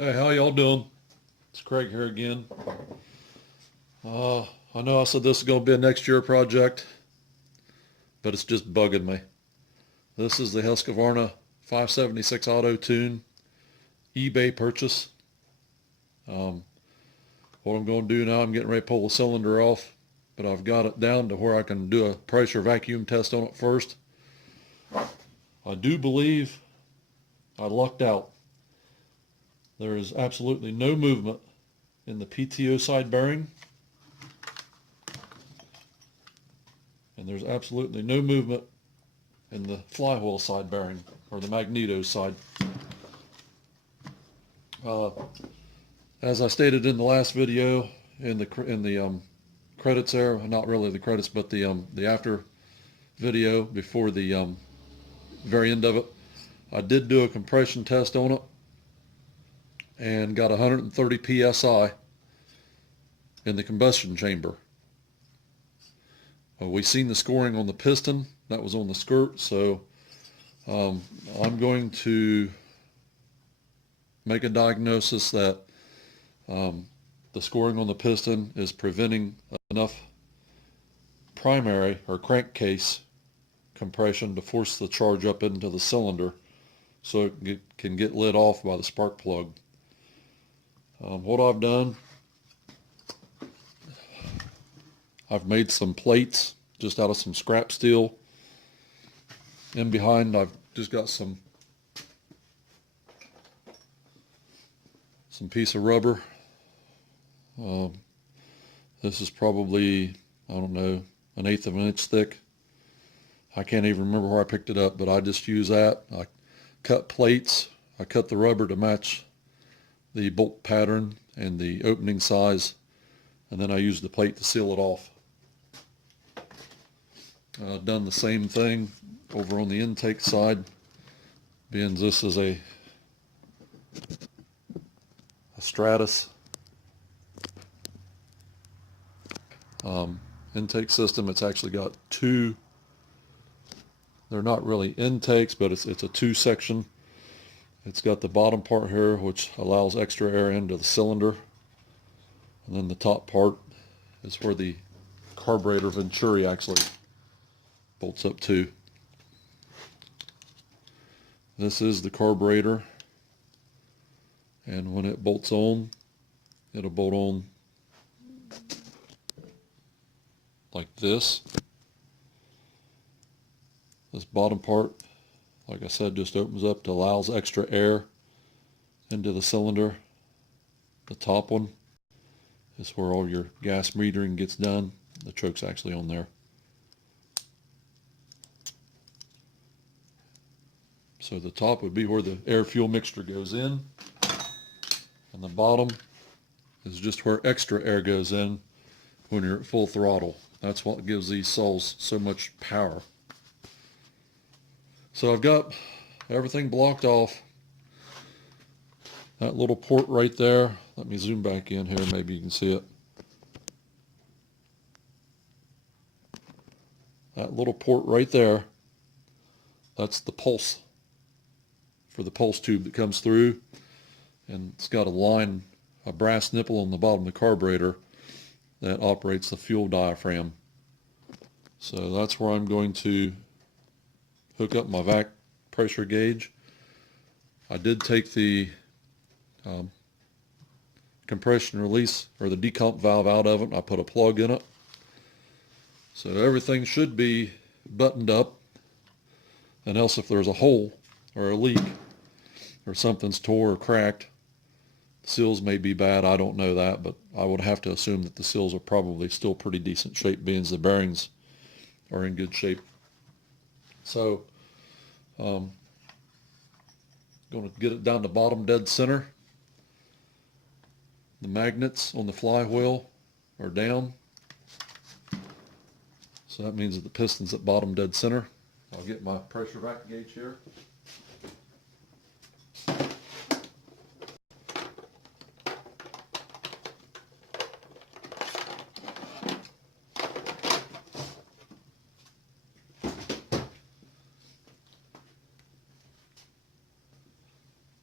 Hey, how y'all doing? It's Craig here again. I know I said this is going to be a next year project, but it's just bugging me. This is the Husqvarna 576 Autotune eBay purchase. Um, what I'm going to do now, I'm getting ready to pull the cylinder off, but I've got it down to where I can do a pressure vacuum test on it first. I do believe I lucked out. There is absolutely no movement in the PTO side bearing, and there's absolutely no movement in the flywheel side bearing, or the magneto side. Uh, as I stated in the last video, in the credits there, not really the credits, but the after video before the very end of it, I did do a compression test on it and got 130 psi in the combustion chamber. We seen the scoring on the piston that was on the skirt, so I'm going to make a diagnosis that the scoring on the piston is preventing enough primary or crankcase compression to force the charge up into the cylinder so it can get lit off by the spark plug. What I've done, I've made some plates just out of some scrap steel. In behind, I've just got some piece of rubber. This is probably, I don't know, 1/8 of an inch thick. I can't even remember where I picked it up, but I just use that. I cut plates. I cut the rubber to match the bolt pattern and the opening size, and then I use the plate to seal it off. Done the same thing over on the intake side, being this is a Stratus intake system. It's actually got two, they're not really intakes, but it's a two section. It's got the bottom part here, which allows extra air into the cylinder, and then the top part is where the carburetor venturi actually bolts up to. This is the carburetor, and when it bolts on, it'll bolt on like this. This bottom part, like I said, just opens up to allows extra air into the cylinder. The top one is where all your gas metering gets done. The choke's actually on there. So the top would be where the air-fuel mixture goes in, and the bottom is just where extra air goes in when you're at full throttle. That's what gives these saws so much power. So I've got everything blocked off. That little port right there, let me zoom back in here, maybe you can see it. That little port right there, that's the pulse, for the pulse tube that comes through, and it's got a line, a brass nipple on the bottom of the carburetor that operates the fuel diaphragm. So that's where I'm going to hook up my vac pressure gauge. I did take the compression release, or the decomp valve, out of it, and I put a plug in it. So everything should be buttoned up, and else if there's a hole or a leak or something's tore or cracked, the seals may be bad. I don't know that, but I would have to assume that the seals are probably still pretty decent shape, being the bearings are in good shape. So going to get it down to bottom dead center. The magnets on the flywheel are down, so that means that the piston's at bottom dead center. I'll get my pressure vac gauge here.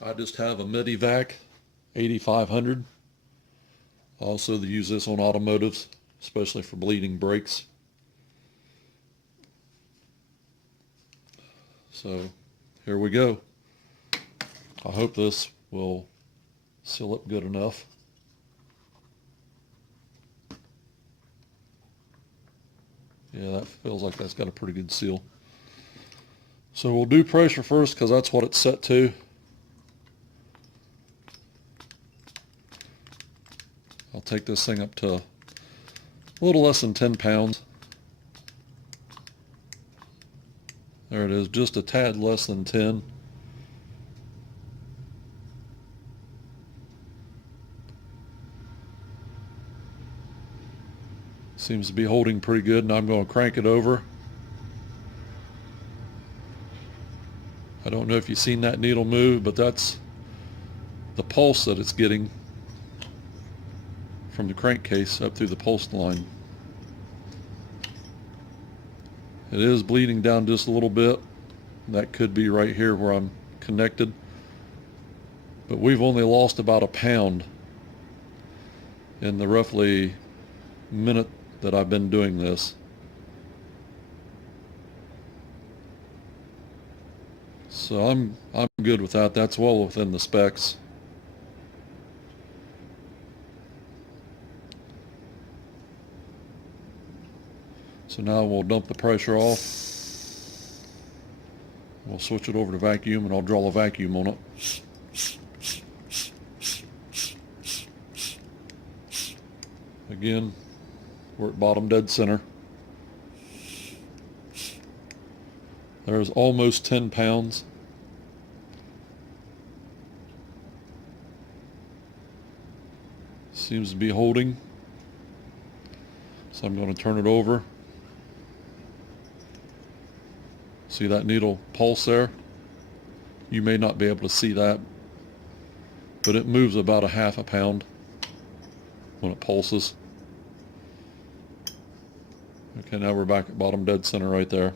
I just have a midi vac 8500. Also, they use this on automotives, especially for bleeding brakes. So here we go. I hope this will seal up good enough. Yeah, that feels like that's got a pretty good seal. So we'll do pressure first because that's what it's set to. I'll take this thing up to a little less than 10 pounds. There it is, just a tad less than 10. Seems to be holding pretty good, and I'm going to crank it over. I don't know if you've seen that needle move, but that's the pulse that it's getting from the crankcase up through the pulse line. It is bleeding down just a little bit. That could be right here where I'm connected. But we've only lost about a pound in the roughly minute that I've been doing this. So I'm good with that. That's well within the specs. So now we'll dump the pressure off. We'll switch it over to vacuum, and I'll draw a vacuum on it. Again, we're at bottom dead center. There's almost 10 pounds. Seems to be holding. So I'm going to turn it over. See that needle pulse there? You may not be able to see that, but it moves about a half a pound when it pulses. Okay, now we're back at bottom dead center right there.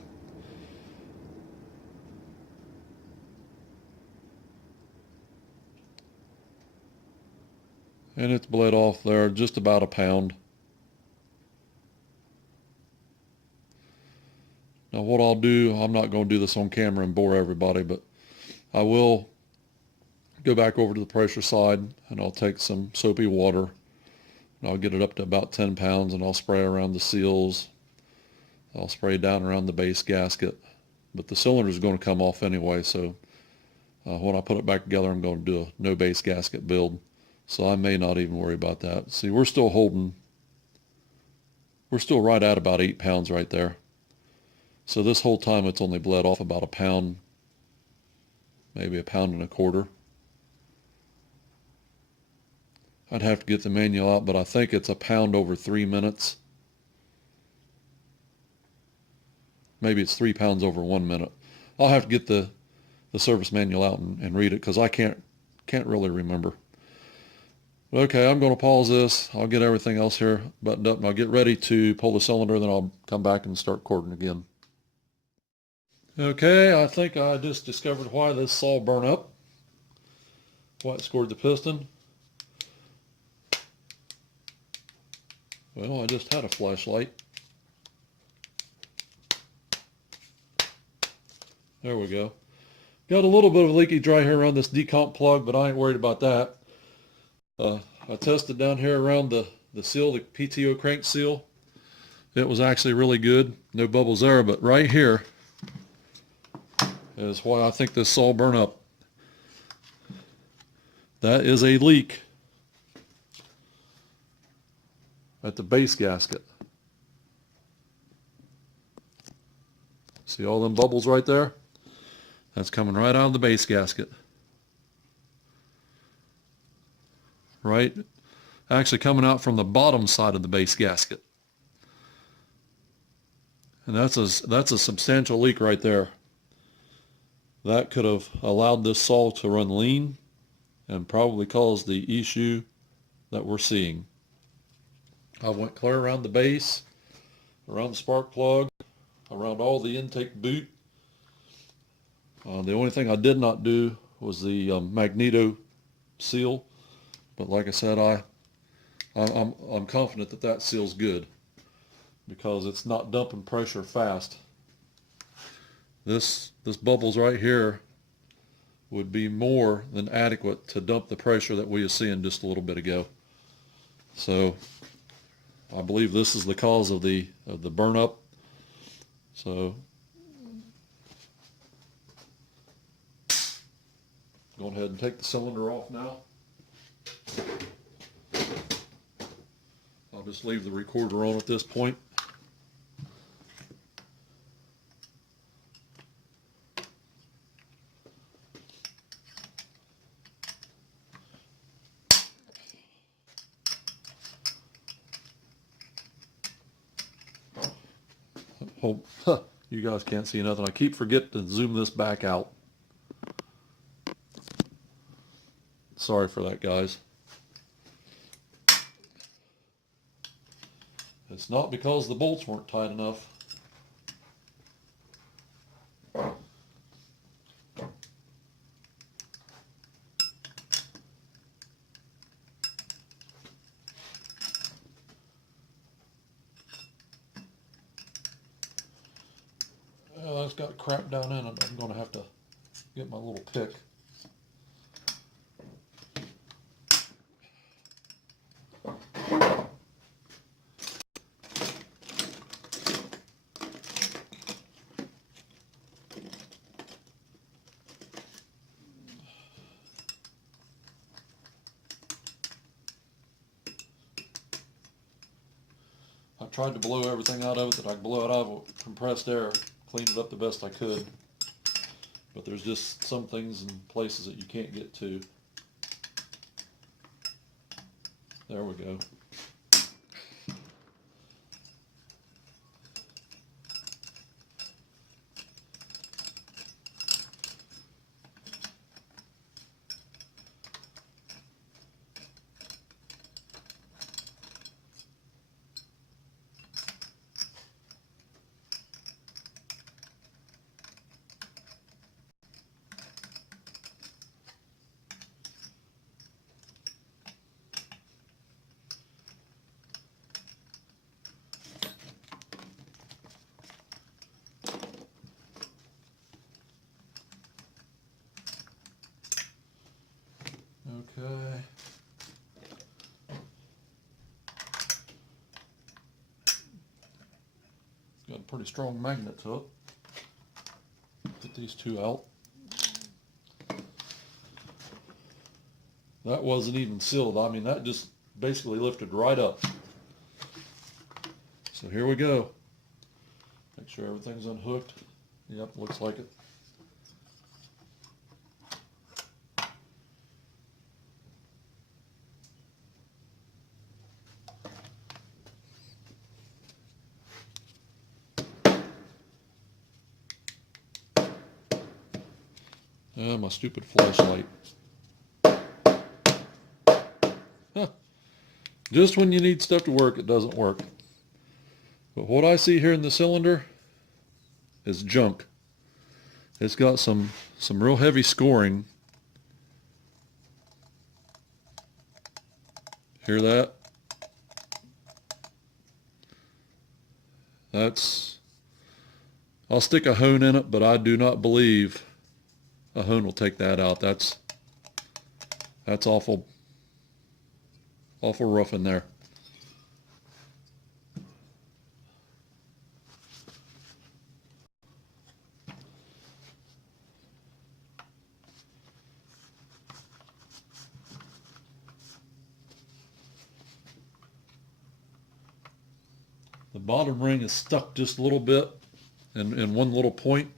And it's bled off there just about a pound. Now what I'll do, I'm not going to do this on camera and bore everybody, but I will go back over to the pressure side, and I'll take some soapy water, and I'll get it up to about 10 pounds, and I'll spray around the seals. I'll spray down around the base gasket. But the cylinder is going to come off anyway, so when I put it back together, I'm going to do a no base gasket build. So I may not even worry about that. See, we're still right at about 8 pounds right there. So this whole time it's only bled off about a pound, maybe a pound and a quarter. I'd have to get the manual out, but I think it's a pound over 3 minutes. Maybe it's 3 pounds over 1 minute. I'll have to get the service manual out and read it because I can't really remember. Okay, I'm going to pause this. I'll get everything else here buttoned up, and I'll get ready to pull the cylinder, then I'll come back and start cording again. Okay, I think I just discovered why this saw burn up, why it scored the piston. Well, I just had a flashlight. There we go. Got a little bit of leaky dry here around this decomp plug, but I ain't worried about that. I tested down here around the seal, the PTO crank seal. It was actually really good. No bubbles there, but right here is why I think this saw burn up. That is a leak at the base gasket. See all them bubbles right there? That's coming right out of the base gasket. Right? Actually coming out from the bottom side of the base gasket. And that's a substantial leak right there. That could have allowed this saw to run lean and probably caused the issue that we're seeing. I went clear around the base, around the spark plug, around all the intake boot. The only thing I did not do was the magneto seal. But like I said, I'm confident that that seal's good because it's not dumping pressure fast. This bubbles right here would be more than adequate to dump the pressure that we were seeing just a little bit ago. So I believe this is the cause of the burn up. So go ahead and take the cylinder off now. I'll just leave the recorder on at this point. Hope you guys can't see nothing. I keep forgetting to zoom this back out. Sorry for that, guys. It's not because the bolts weren't tight enough. Well, that's got crap down in it. I'm going to have to get my little pick. I tried to blow everything out of it that I could blow it out of compressed air, cleaned it up the best I could, but there's just some things and places that you can't get to. There we go. Okay. Got a pretty strong magnet to it. Get these two out. That wasn't even sealed. I mean, that just basically lifted right up. So here we go. Make sure everything's unhooked. Yep, looks like it. My stupid flashlight. Huh. Just when you need stuff to work, it doesn't work. But what I see here in the cylinder is junk. It's got some real heavy scoring. Hear that? I'll stick a hone in it, but I do not believe a hone will take that out. That's awful rough in there. The bottom ring is stuck just a little bit in one little point.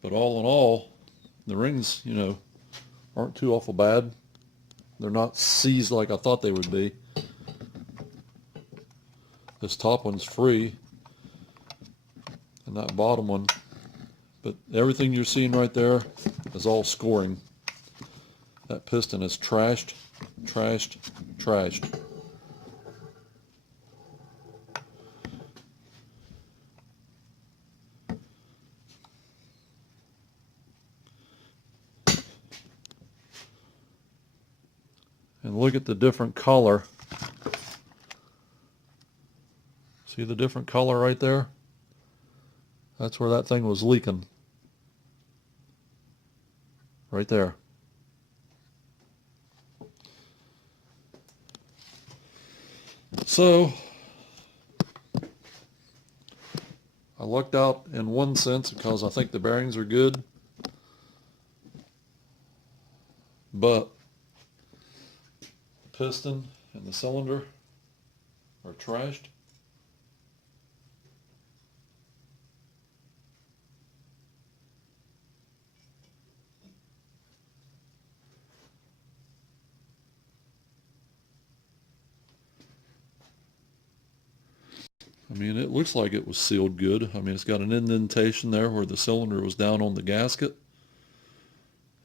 But all in all, the rings, you know, aren't too awful bad. They're not seized like I thought they would be. This top one's free, and that bottom one. But everything you're seeing right there is all scoring. That piston is trashed, trashed, trashed. And look at the different color. See the different color right there? That's where that thing was leaking. Right there. So, I lucked out in one sense because I think the bearings are good. But the piston and the cylinder are trashed. I mean, it looks like it was sealed good. I mean, it's got an indentation there where the cylinder was down on the gasket.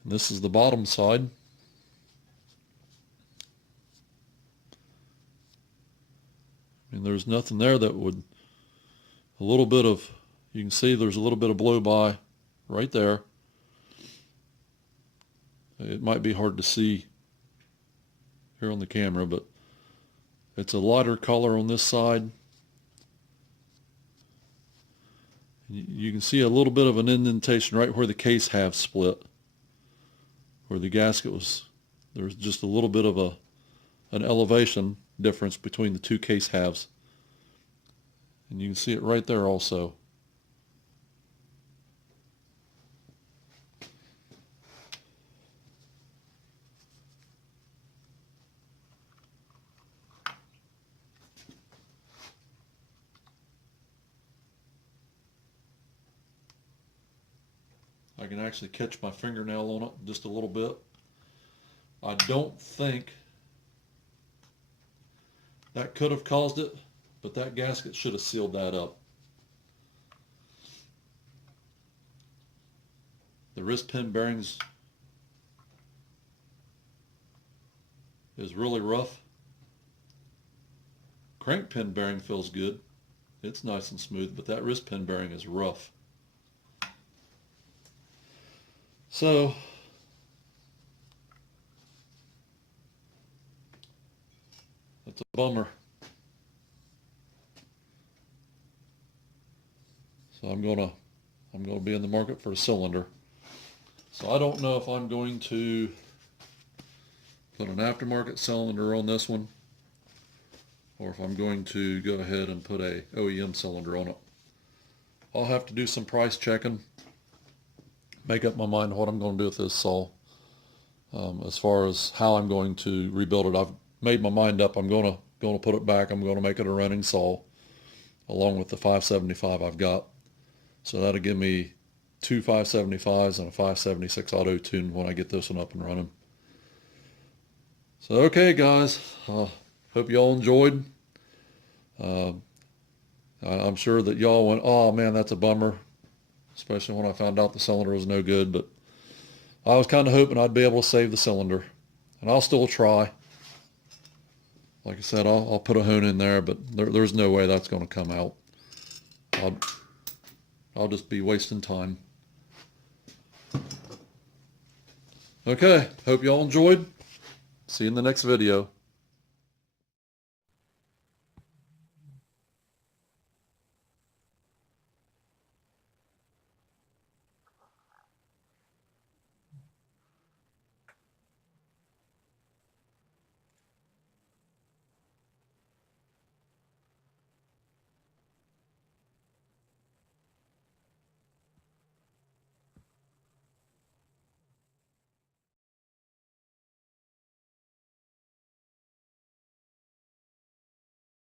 And this is the bottom side. I mean, there's nothing there that would, a little bit of, you can see there's a little bit of blow by right there. It might be hard to see here on the camera, but it's a lighter color on this side. You can see a little bit of an indentation right where the case halves split, where the gasket was. There's just a little bit of an elevation difference between the two case halves, and you can see it right there also. I can actually catch my fingernail on it just a little bit. I don't think that could have caused it, but that gasket should have sealed that up. The wrist pin bearings is really rough. Crank pin bearing feels good. It's nice and smooth, but that wrist pin bearing is rough. So, that's a bummer. So I'm gonna be in the market for a cylinder. So I don't know if I'm going to put an aftermarket cylinder on this one, or if I'm going to go ahead and put a OEM cylinder on it. I'll have to do some price checking, make up my mind what I'm going to do with this saw. As far as how I'm going to rebuild it, I've made my mind up. I'm going to put it back. I'm going to make it a running saw along with the 575 I've got. So that'll give me two 575s and a 576 Autotune when I get this one up and running. So okay guys, hope y'all enjoyed. I'm sure that y'all went, oh man, that's a bummer, especially when I found out the cylinder was no good, but I was kind of hoping I'd be able to save the cylinder, and I'll still try. Like I said, I'll put a hone in there, but there's no way that's going to come out. I'll just be wasting time. Okay, hope y'all enjoyed. See you in the next video.